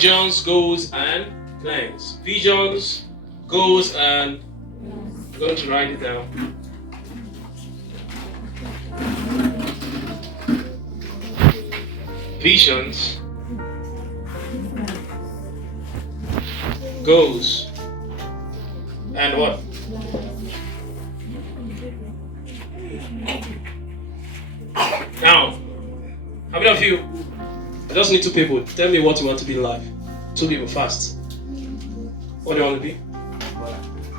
Visions, goals, and plans. Visions, goals, and I'm going to write it down. Visions, goals, and what? Now, how many of you? I just need 2 people. Tell me what you want to be in life. 2 people fast. What do you want to be?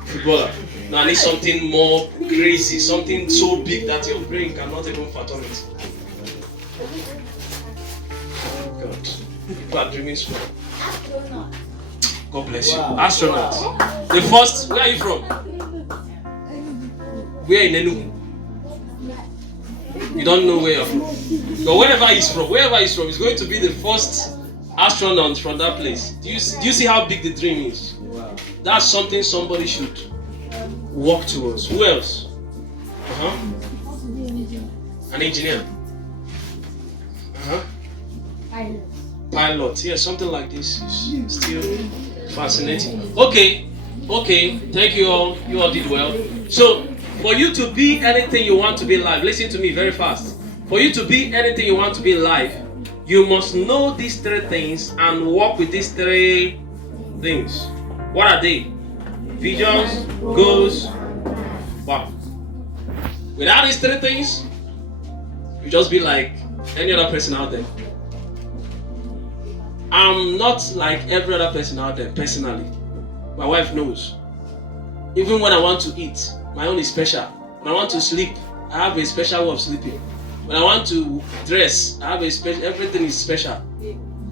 Footballer. Now I need something more crazy, something so big that your brain cannot even fathom it. God, people are dreaming small. God bless you. Astronaut. The first. Where are you from? Where in Enugu? You don't know where you're from. But wherever he's from, he's going to be the first astronaut from that place. Do you see how big the dream is? Wow. That's something somebody should work towards. Who else? An engineer. Pilot. Yeah, something like this is still fascinating. Okay. Thank you all. You all did well. So, for you to be anything you want to be in life, listen to me very fast. For you to be anything you want to be in life, you must know these 3 things and work with these 3 things. What are they? Visions, goals. Wow. Without these 3 things, you just be like any other person out there. I'm not like every other person out there personally. My wife knows. Even when I want to eat, my own is special. When I want to sleep, I have a special way of sleeping. When I want to dress, I have a special. Everything is special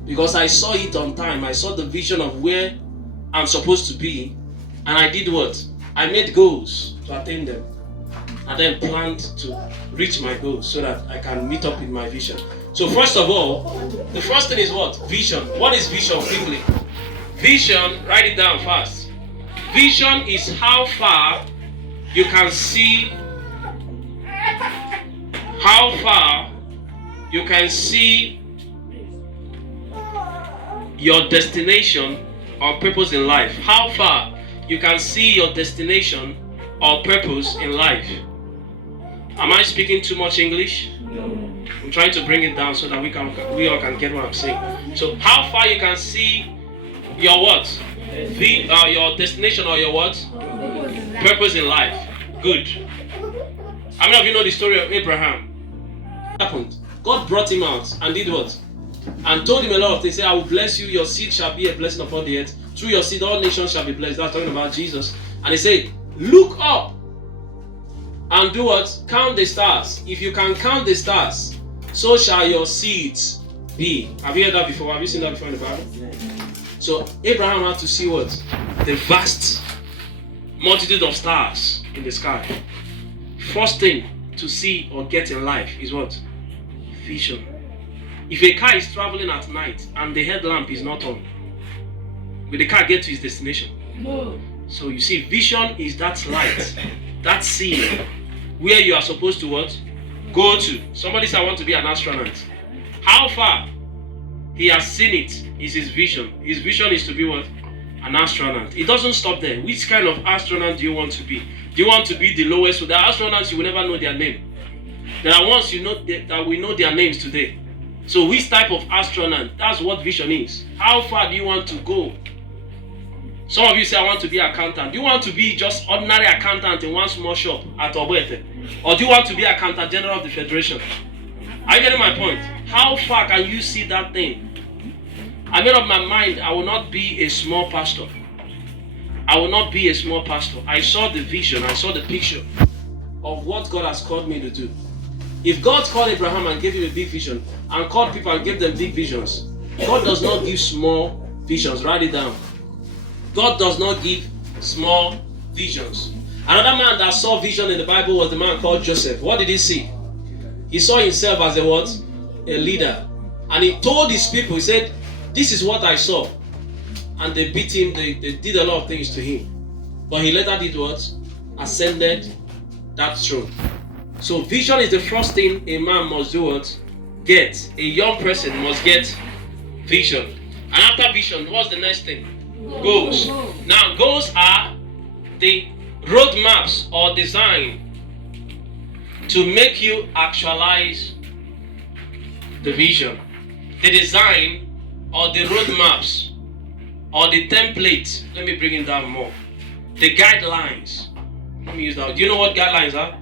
because I saw it on time. I saw the vision of where I'm supposed to be, and I did what? I made goals to attain them, and then planned to reach my goals so that I can meet up with my vision. So first of all, the first thing is what? Vision. What is vision? Quickly. Vision. Write it down fast. Vision is how far you can see. How far you can see your destination or purpose in life. How far you can see your destination or purpose in life. Am I speaking too much English? No. I'm trying to bring it down so that we all can get what I'm saying. So how far you can see your what? Your destination or your what? Purpose in life. Good. How many of you know the story of Abraham? What happened? God brought him out and did what? And told him a lot of things. He said, I will bless you, your seed shall be a blessing upon the earth. Through your seed, all nations shall be blessed. That's talking about Jesus. And he said, look up and do what? Count the stars. If you can count the stars, so shall your seeds be. Have you heard that before? Have you seen that before in the Bible? So Abraham had to see what? The vast multitude of stars in the sky. First thing to see or get in life is what? Vision. If a car is traveling at night and the headlamp is not on, will the car get to its destination? No. So you see, vision is that light, that seeing where you are supposed to what? Go to. Somebody said, I want to be an astronaut. How far he has seen it is his vision. His vision is to be what? An astronaut. It doesn't stop there. Which kind of astronaut do you want to be? Do you want to be the lowest? So there are astronauts you will never know their name. There are ones you know that we know their names today. So which type of astronaut? That's what vision is. How far do you want to go? Some of you say, I want to be an accountant. Do you want to be just ordinary accountant in one small shop at Obuete? Or do you want to be accountant general of the federation? Are you getting my point? How far can you see that thing? I made up my mind, I will not be a small pastor. I will not be a small pastor. I saw the vision, I saw the picture of what God has called me to do. If God called Abraham and gave him a big vision, and called people and gave them big visions, God does not give small visions. Write it down. God does not give small visions. Another man that saw vision in the Bible was the man called Joseph. What did he see? He saw himself as a what? A leader. And he told his people, he said, this is what I saw. And they beat him, they did a lot of things to him. But he later did what? Ascended that throne. So vision is the first thing a man must do what? Get. A young person must get vision. And after vision, what's the next thing? Goals. Now, goals are the roadmaps or design to make you actualize the vision. The design or the roadmaps or the templates. Let me bring it down more. The guidelines. Let me use that. Do you know what guidelines are?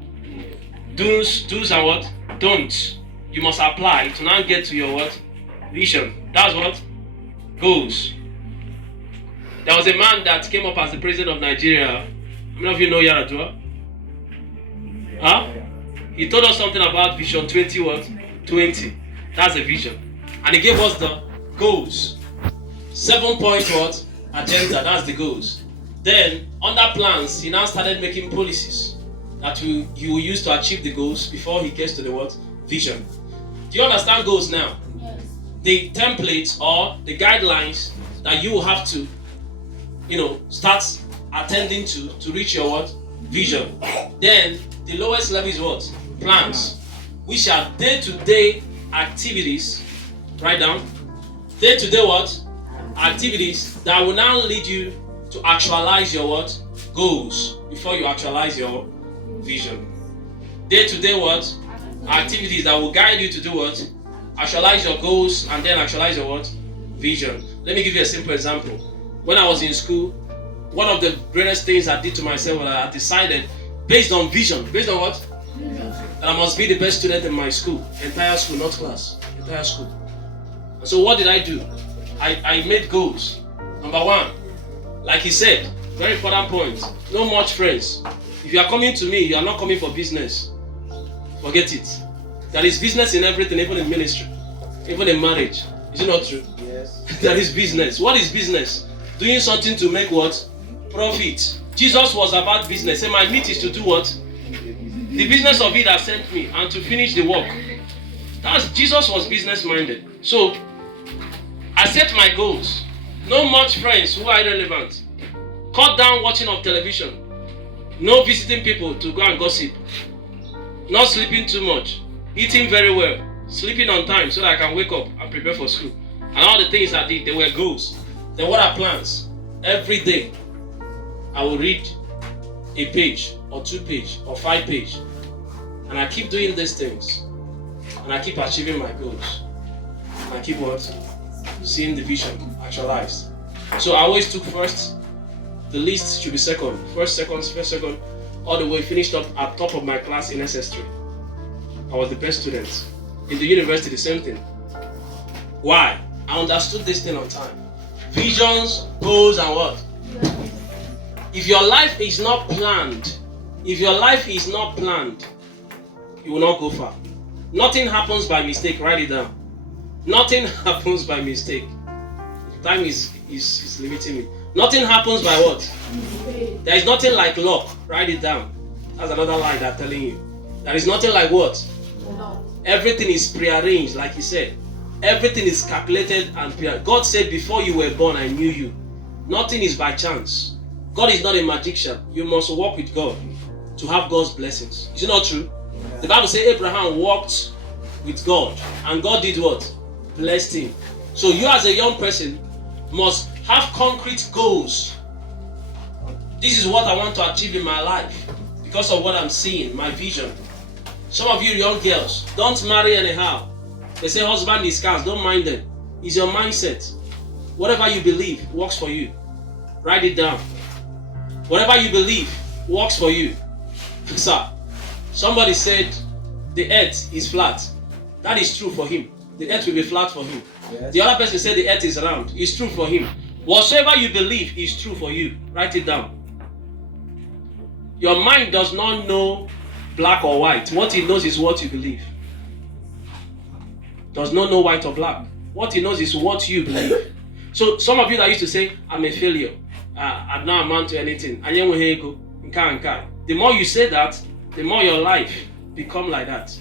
Do's and what? Don'ts. You must apply to now get to your what? Vision. That's what? Goals. There was a man that came up as the president of Nigeria. How many of you know Yaradua? Huh? He told us something about Vision 20 what? 20. That's a vision. And he gave us the goals. 7-point what? Agenda. That's the goals. Then, under plans, he now started making policies that he will use to achieve the goals before he gets to the what? Vision. Do you understand goals now? Yes. The templates or the guidelines that you will have to, start attending to reach your what? Vision. Then, the lowest level is what? Plans. Which are day-to-day activities. Write down. Day-to-day what? Activities that will now lead you to actualize your what? Goals before you actualize your vision. Day-to-day what? Activities that will guide you to do what? Actualize your goals and then actualize your what? Vision. Let me give you a simple example. When I was in school, one of the greatest things I did to myself was I decided, based on vision, based on what? That I must be the best student in my school. Entire school, not class. Entire school. And so what did I do? I made goals. Number one, like he said, very important point, no much friends. If you are coming to me, you are not coming for business. Forget it. There is business in everything, even in ministry, even in marriage. Is it not true? Yes. There is business. What is business? Doing something to make what? Profit. Jesus was about business. Say, my meat is to do what? The business of it that sent me and to finish the work. Jesus was business minded. So, I set my goals. No much friends who are irrelevant. Cut down watching of television. No visiting people to go and gossip. Not sleeping too much. Eating very well. Sleeping on time so that I can wake up and prepare for school. And all the things I did, they were goals. Then what are plans? Every day, I will read a page or 2 page or 5 page. And I keep doing these things. And I keep achieving my goals. And I keep what? Seeing the vision actualized. So I always took first. The least should be second. First, second, all the way finished up at top of my class in SS3. I was the best student. In the university, the same thing. Why? I understood this thing on time. Visions, goals, and what? If your life is not planned, you will not go far. Nothing happens by mistake. Write it down. Nothing happens by mistake. Time is limiting me. Nothing happens by what? There is nothing like luck. Write it down. That's another lie they're telling you. There is nothing like what? Everything is prearranged, like he said. Everything is calculated and prearranged. God said, before you were born, I knew you. Nothing is by chance. God is not a magician. You must walk with God to have God's blessings. Is it not true? The Bible says Abraham walked with God, and God did what? Blessed him. So you as a young person must have concrete goals. This is what I want to achieve in my life because of what I'm seeing, my vision. Some of you young girls, don't marry anyhow. They say husband is scarce, don't mind them. It's your mindset. Whatever you believe works for you. Write it down. Whatever you believe works for you. Sir, somebody said the earth is flat. That is true for him. The earth will be flat for him. Yes. The other person said the earth is round. It's true for him. Whatsoever you believe is true for you. Write it down. Your mind does not know black or white. What it knows is what you believe. Does not know white or black. What it knows is what you believe. So some of you that used to say, I'm a failure. I'm not amount to anything. The more you say that, the more your life become like that.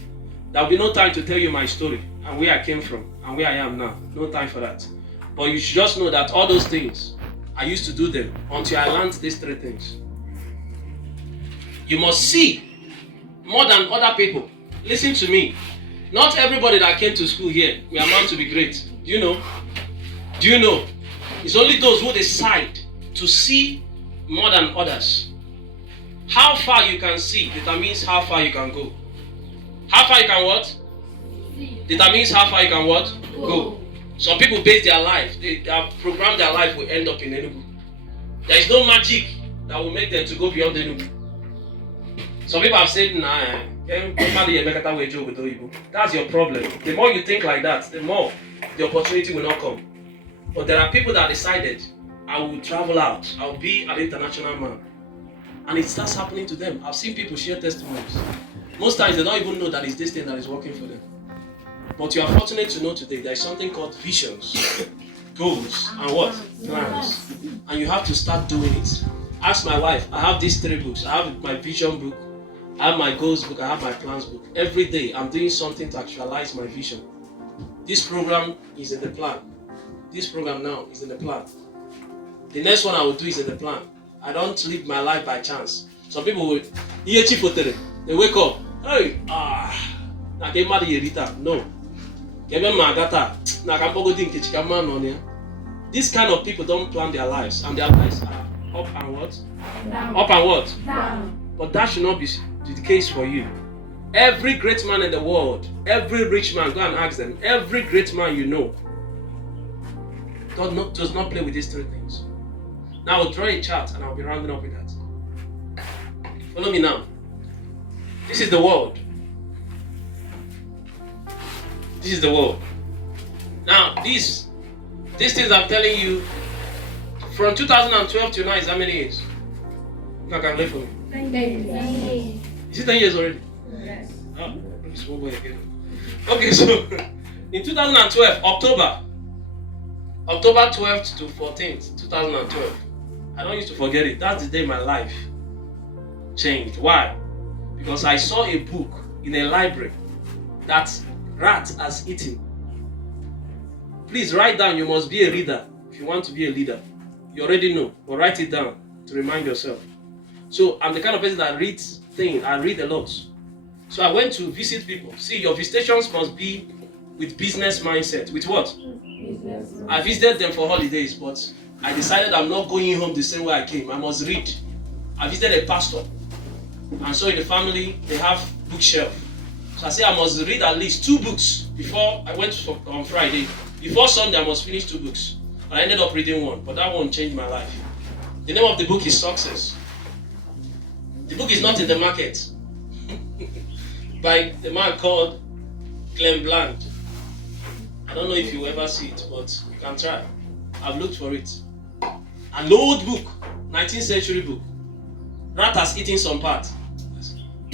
There will be no time to tell you my story and where I came from and where I am now. No time for that. But you should just know that all those things, I used to do them until I learned these 3 things. You must see more than other people. Listen to me. Not everybody that came to school here will amount to be great. Do you know? Do you know? It's only those who decide to see more than others. How far you can see determines how far you can go. How far you can what? Determines how far you can what? Go. Some people base their life, they have programmed their life will end up in Enugu. There is no magic that will make them to go beyond Enugu. Some people have said, nah, that's your problem. The more you think like that, the more the opportunity will not come. But there are people that decided, I will travel out, I will be an international man. And it starts happening to them. I've seen people share testimonies. Most times they don't even know that it's this thing that is working for them. But you are fortunate to know today there is something called visions, goals, and what? Plans. And you have to start doing it. Ask my wife, I have these 3 books. I have my vision book, I have my goals book, I have my plans book. Every day I'm doing something to actualize my vision. This program is in the plan. This program now is in the plan. The next one I will do is in the plan. I don't live my life by chance. Some people will, they wake up, hey, no. This kind of people don't plan their lives, and their lives are up and what? Down. Up and what? Down. But that should not be the case for you. Every great man in the world, every rich man, go and ask them, every great man you know, God does not play with these 3 things. Now I'll draw a chart and I'll be rounding up with that. Follow me now. This is the world. This is the world. Now these things I'm telling you, from 2012 to now is how many years? You can calculate for me. 10 years. Is it 10 years already? Yes. Oh, small boy again. Okay, so in 2012, October 12th to 14th, 2012. I don't used to forget it. That's the day my life changed. Why? Because I saw a book in a library that rat has eaten. Please write down, you must be a reader if you want to be a leader. You already know, but write it down to remind yourself. So I'm the kind of person that reads things. I read a lot. So I went to visit people. See, your visitations must be with business mindset. With what? I visited them for holidays, but I decided I'm not going home the same way I came. I must read. I visited a pastor. And so in the family, they have bookshelf. So I said I must read at least 2 books before I went on Friday. Before Sunday, I must finish 2 books. And I ended up reading 1, but that one changed my life. The name of the book is Success. The book is not in the market. By the man called Clem Bland. I don't know if you ever see it, but you can try. I've looked for it. An old book, 19th century book. Rat has eaten some part.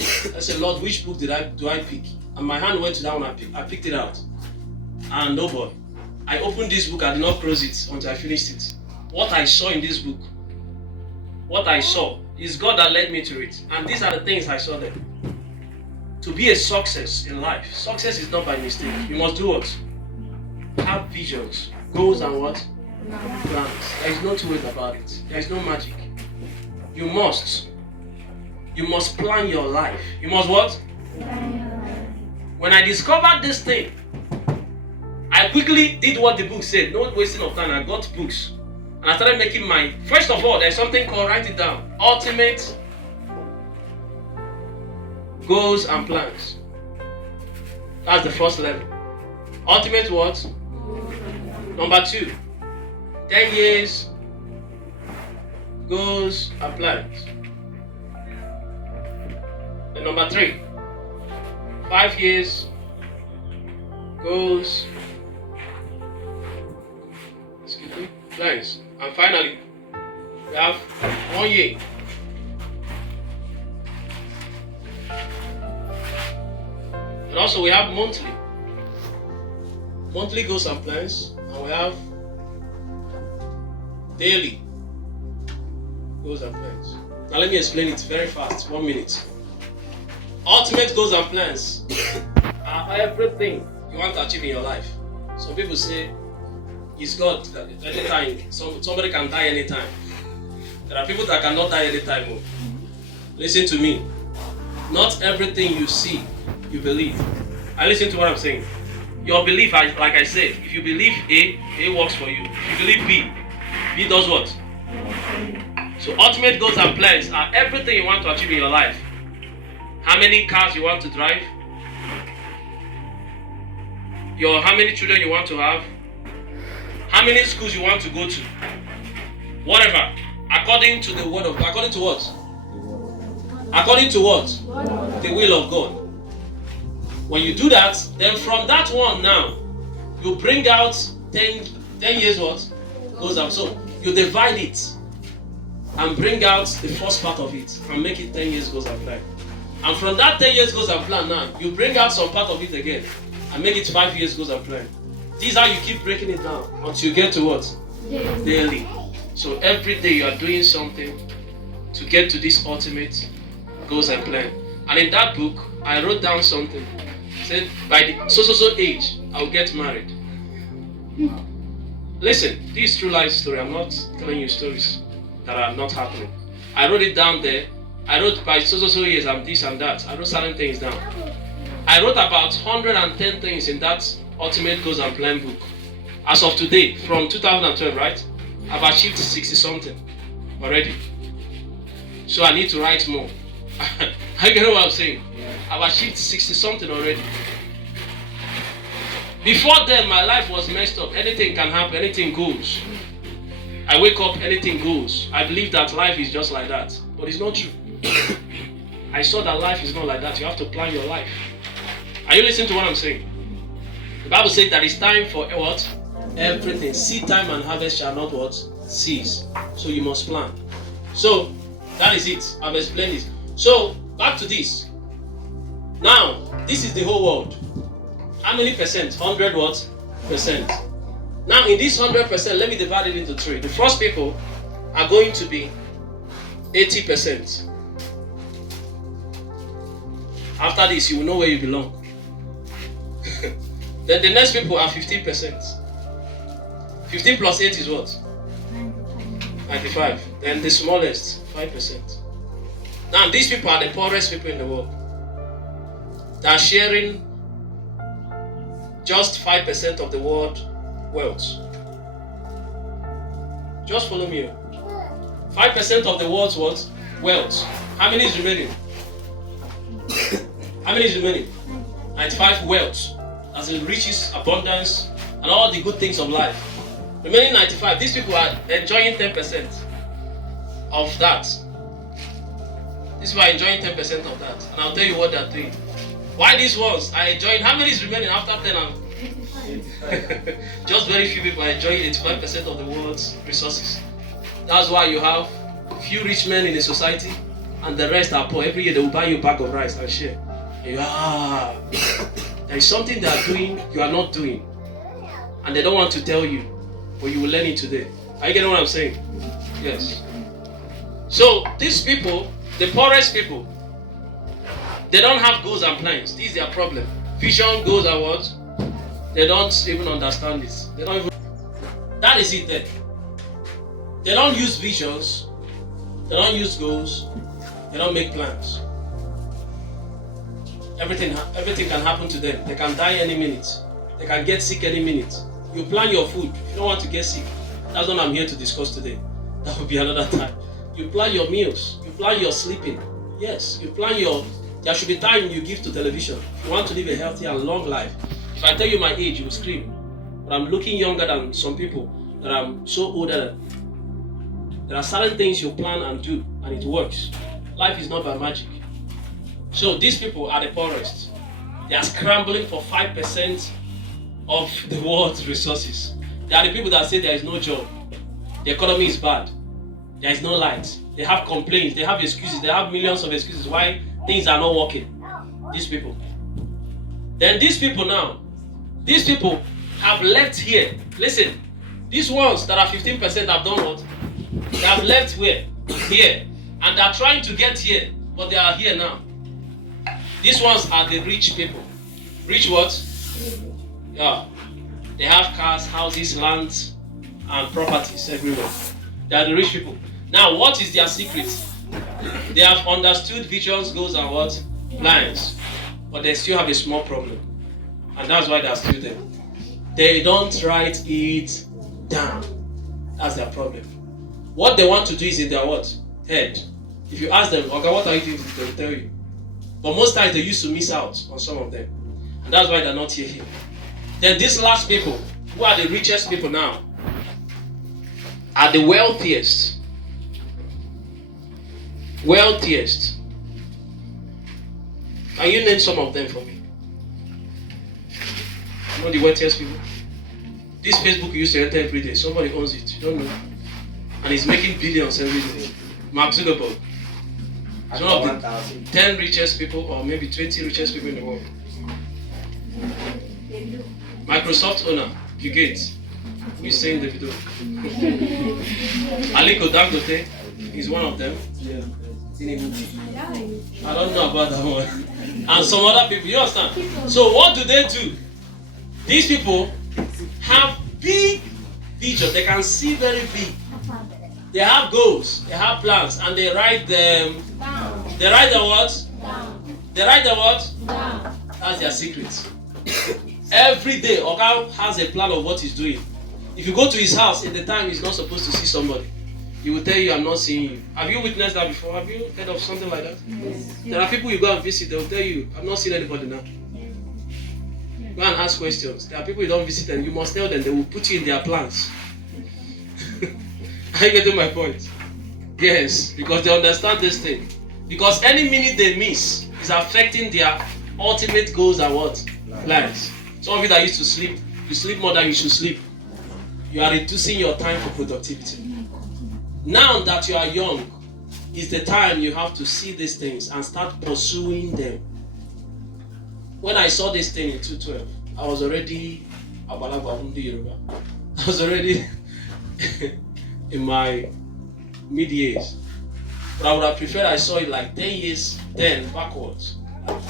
I said, Lord, which book do I pick? And my hand went to that one. I picked it out. And no boy. I opened this book. I did not close it until I finished it. What I saw in this book, what I saw, is God that led me to it. And these are the things I saw there. To be a success in life, success is not by mistake. You must do what? Have visions, goals, and what? Plans. There is no two ways about it. There is no magic. You must plan your life. You must what? When I discovered this thing, I quickly did what the book said. No wasting of time. I got books. And I started making my... First of all, there's something called, write it down, ultimate goals and plans. That's the first level. Ultimate what? Number 2, 10 years goals and plans. And number 3, 5 years goals, plans. And finally, we have 1 year. And also we have monthly goals and plans, and we have daily goals and plans. Now let me explain it very fast, 1 minute. Ultimate goals and plans are everything you want to achieve in your life. Some people say, it's God that anytime, somebody can die anytime. There are people that cannot die anytime. Oh. Listen to me. Not everything you see, you believe. I listen to what I'm saying. Your belief, like I said, if you believe A works for you. If you believe B does what? So ultimate goals and plans are everything you want to achieve in your life. How many cars you want to drive? How many children you want to have? How many schools you want to go to? Whatever. According to the word of God. According to what? According to what? The will of God. When you do that, then from that one now, you bring out 10 years what? Goes up. So you divide it and bring out the first part of it and make it 10 years goes and plan. And from that 10 years goes and plan now, you bring out some part of it again and make it 5 years goes and plan. This is how you keep breaking it down until you get to what? Daily. So every day you are doing something to get to this ultimate goals and plan. And in that book, I wrote down something. Said by the so age, I'll get married. Listen, this is true life story. I'm not telling you stories that are not happening. I wrote it down there. I wrote by so years, I'm this and that. I wrote certain things down. I wrote about 110 things in that ultimate goals and plan book. As of today, from 2012, right? I've achieved 60 something already. So I need to write more. I get what I'm saying. I've achieved 60 something already. Before then, my life was messed up. Anything can happen. Anything goes. I wake up, anything goes. I believe that life is just like that. But it's not true. I saw that life is not like that. You have to plan your life. Are you listening to what I'm saying? The Bible says that it's time for what? Everything. Seed time and harvest shall not what? Cease. So you must plan. So, that is it. I've explained it. So, back to this. Now, this is the whole world. How many percent? 100 what? Percent. Now, in this 100%, let me divide it into three. The first people are going to be 80%. After this, you will know where you belong. Then the next people are 15%. 15 plus 8 is what? 95. Then the smallest, 5%. Now, these people are the poorest people in the world. They are sharing just 5% of the world wealth. Just follow me. 5% of the world's what? Wealth. How many is remaining? How many is remaining? 95 wealth. As in riches, abundance, and all the good things of life. Remaining 95. These people are enjoying 10% of that. These people are enjoying 10% of that. And I'll tell you what they're doing. Why these ones are enjoying? How many is remaining after 10 and just very few people are enjoying 85% of the world's resources. That's why you have few rich men in a society and the rest are poor. Every year they will buy you a bag of rice and share. And there is something they are doing you are not doing. And they don't want to tell you, but you will learn it today. Are you getting what I'm saying? Yes. So these people, the poorest people, they don't have goals and plans. This is their problem. Vision, goals, and what? They don't even understand this. They don't even. That is it then. They don't use visions. They don't use goals. They don't make plans. Everything can happen to them. They can die any minute. They can get sick any minute. You plan your food. If you don't want to get sick, that's what I'm here to discuss today. That will be another time. You plan your meals. You plan your sleeping. Yes, you plan your. There should be time you give to television. If you want to live a healthy and long life. If I tell you my age, you will scream. But I'm looking younger than some people that I'm so older than. There are certain things you plan and do, and it works. Life is not by magic. So these people are the poorest. They are scrambling for 5% of the world's resources. They are the people that say there is no job. The economy is bad. There is no light. They have complaints. They have excuses. They have millions of excuses why things are not working. These people. Then these people now, these people have left here. Listen, these ones that are 15% have done what? They have left where? Here. And they are trying to get here, but they are here now. These ones are the rich people. Rich what? Yeah. They have cars, houses, lands, and properties everywhere. They are the rich people. Now, what is their secret? They have understood visions, goals, and what? Plans. But they still have a small problem. And that's why they're still there. They don't write it down. That's their problem. What they want to do is in their what? Head. If you ask them, okay, what are you doing? They will tell you. But most times they used to miss out on some of them. And that's why they're not here. Then these last people, who are the richest people now, are the wealthiest. Wealthiest. Can you name some of them for me? You know the wealthiest people? This Facebook you used to enter every day. Somebody owns it. You don't know. And he's making billions every day. Mark Zuckerberg. He's one of the 10 richest people, or maybe 20 richest people in the world. Microsoft owner, Bill Gates. He's saying the video. Aliko Dangote is one of them. I don't know about that one. And some other people, you understand? So what do they do? These people have big vision. They can see very big. They have goals, they have plans, and they write them down. They write the what? Down. They write the what? Down. That's their secret. Every day, Oga has a plan of what he's doing. If you go to his house in the time he's not supposed to see somebody, he will tell you, I'm not seeing you. Have you witnessed that before? Have you heard of something like that? Yes. There are people you go and visit, they will tell you, I'm not seeing anybody now. Go and ask questions. There are people you don't visit and you must tell them, they will put you in their plans. Are you getting my point? Yes, because they understand this thing. Because any minute they miss is affecting their ultimate goals and what? Plans. Some of you that used to sleep, you sleep more than you should sleep. You are reducing your time for productivity. Now that you are young, is the time you have to see these things and start pursuing them. When I saw this thing in 2012, I was already in my mid-years. But I would have preferred I saw it like 10 years then backwards.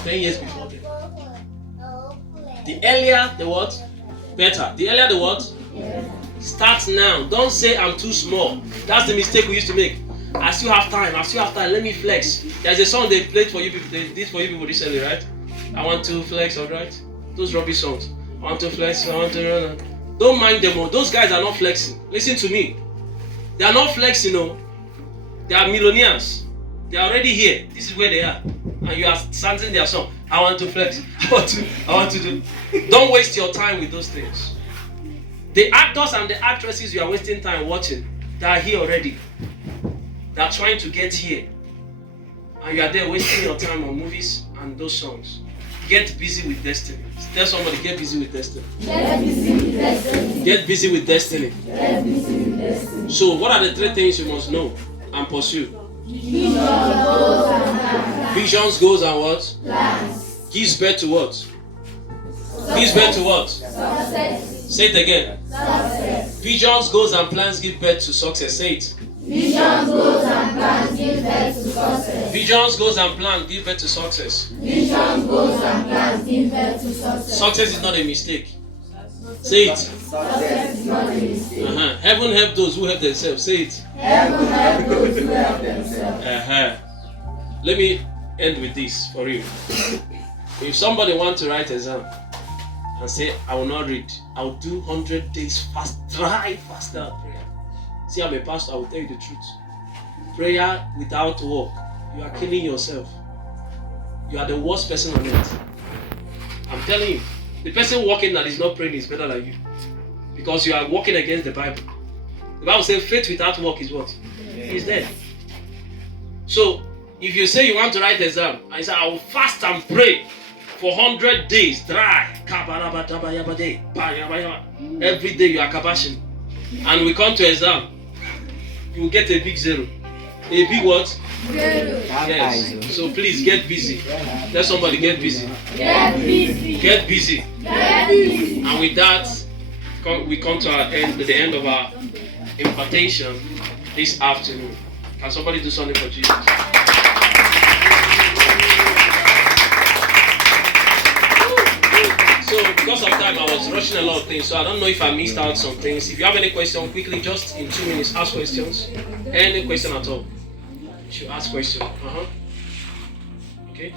10 years before then. The earlier the what? Better. The earlier the what? Start now. Don't say I'm too small. That's the mistake we used to make. I still have time. Let me flex. There's a song they played for you people. They did for you people recently, right? I want to flex, alright? Those rubbish songs. I want to flex, I want to run. Don't mind them all. Those guys are not flexing. Listen to me. They are not flexing, no. They are millionaires. They are already here. This is where they are. And you are chanting their song. I want to flex. I want to do. Don't waste your time with those things. The actors and the actresses you are wasting time watching, they are here already. They are trying to get here. And you are there wasting your time on movies and those songs. Get busy with destiny. Tell somebody, get busy with destiny. Get busy with destiny. Get busy with destiny. Get busy with destiny. So, what are the 3 things you must know and pursue? Vision, goals, and plans. Visions, goals, and what? Plans. Gives birth to what? Gives birth to what? Success. Say it again. Success. Visions, goals, and plans give birth to success. Say it. Vision, goals, and plans give birth to success. Visions, goals, and plans give birth to success. Vision, goals, and plans give birth to success. Success is not a mistake. Say it. Success is not a mistake. Heaven help those who help themselves. Say it. Heaven help those who help themselves. Let me end with this for you. If somebody wants to write exam and say, I will not read, I will do 100 days fast, try faster at prayer. See, I'm a pastor, I will tell you the truth. Prayer without work, you are killing yourself. You are the worst person on earth. I'm telling you, the person walking that is not praying is better than you. Because you are walking against the Bible. The Bible says faith without work is what? It's dead. So, if you say you want to write exam, and you say, I will fast and pray for 100 days, dry. Every day you are kabashing. And we come to exam, you will get a big 0. A big what? 0. Yes. So please get busy. Tell somebody, get busy. Get busy. Get busy. Get busy. And with that, we come to the end of our invitation this afternoon. Can somebody do something for Jesus? So because of time, I was rushing a lot of things, so I don't know if I missed out some things. If you have any question, quickly, just in 2 minutes, ask questions. Any question at all. You should ask questions. Okay.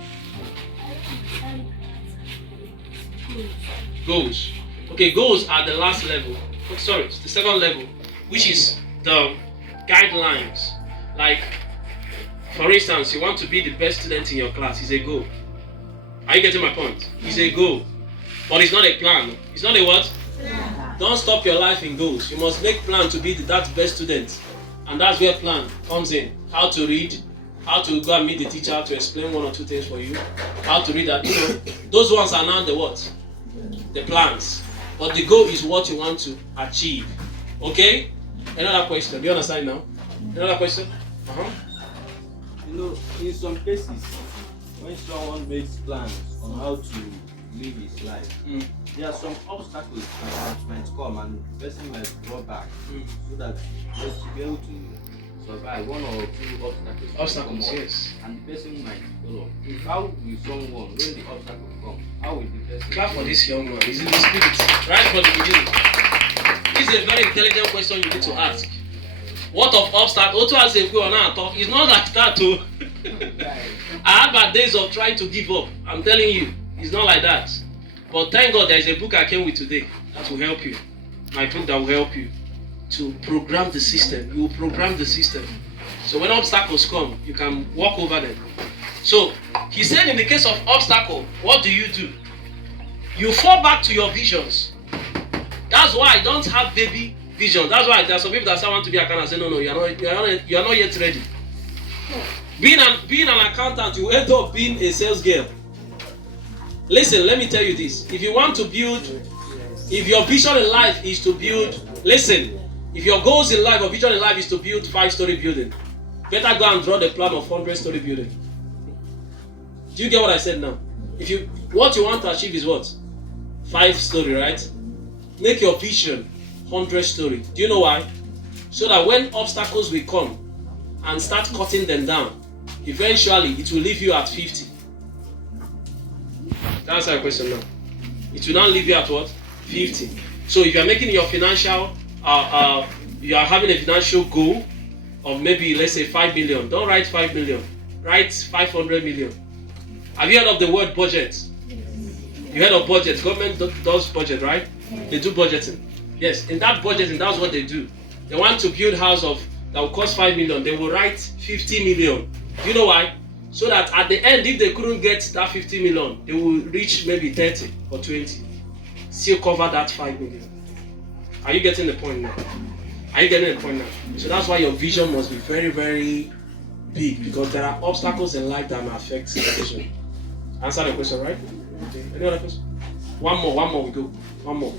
Goals. Okay, goals are the last level. Sorry, it's the second level, which is the guidelines. Like, for instance, you want to be the best student in your class. It's a goal. Are you getting my point? It's a goal. But it's not a plan. It's not a what? Yeah. Don't stop your life in goals. You must make plan to be that best student. And that's where plan comes in. How to read, how to go and meet the teacher to explain one or two things for you, how to read that. Those ones are now the what? The plans. But the goal is what you want to achieve. Okay? Another question. Do you understand now? Another question? In some cases, when someone makes plans on how to live his life, there are some obstacles that might come and the person might draw back so that just to be able to survive one or two obstacles Yes. and the person might follow. How will someone, when the obstacle comes, how will the person... Clap for this young man. He's in the spirit. Right from the beginning. This is a very intelligent question you need to ask. What of obstacles? It's not like that too. I had bad days of trying to give up. I'm telling you, it's not like that. But thank God there is a book I came with today that will help you. My book that will help you to program the system. You will program the system. So when obstacles come, you can walk over them. So he said in the case of obstacle, what do? You fall back to your visions. That's why I don't have baby vision. That's why there are some people that say I want to be an accountant. I say no, you are not yet ready. Being an accountant, you end up being a sales girl. Listen, let me tell you this. If you want to build, if your vision in life is to build, listen, if your goals in life or vision in life is to build 5-story building, better go and draw the plan of 100-story building. Do you get what I said now? What you want to achieve is what? 5-story, right? Make your vision 100-story. Do you know why? So that when obstacles will come and start cutting them down, eventually it will leave you at 50. That's our question now. It will not leave you at what? 50. So if you are making your financial, you are having a financial goal of maybe, let's say 5 million. Don't write 5 million. Write 500 million. Have you heard of the word budget? You heard of budget? Government does budget, right? They do budgeting. Yes, in that budgeting, that's what they do. They want to build a house that will cost 5 million. They will write 50 million. Do you know why? So that at the end, if they couldn't get that 50 million, they will reach maybe 30 or 20. Still cover that 5 million. Are you getting the point now? Are you getting the point now? So that's why your vision must be very, very big, because there are obstacles in life that may affect the vision. Answer the question, right? Okay. Any other question? One more, we go. One more.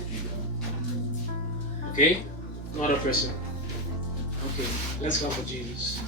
Okay? No other person. Okay, let's clap for Jesus.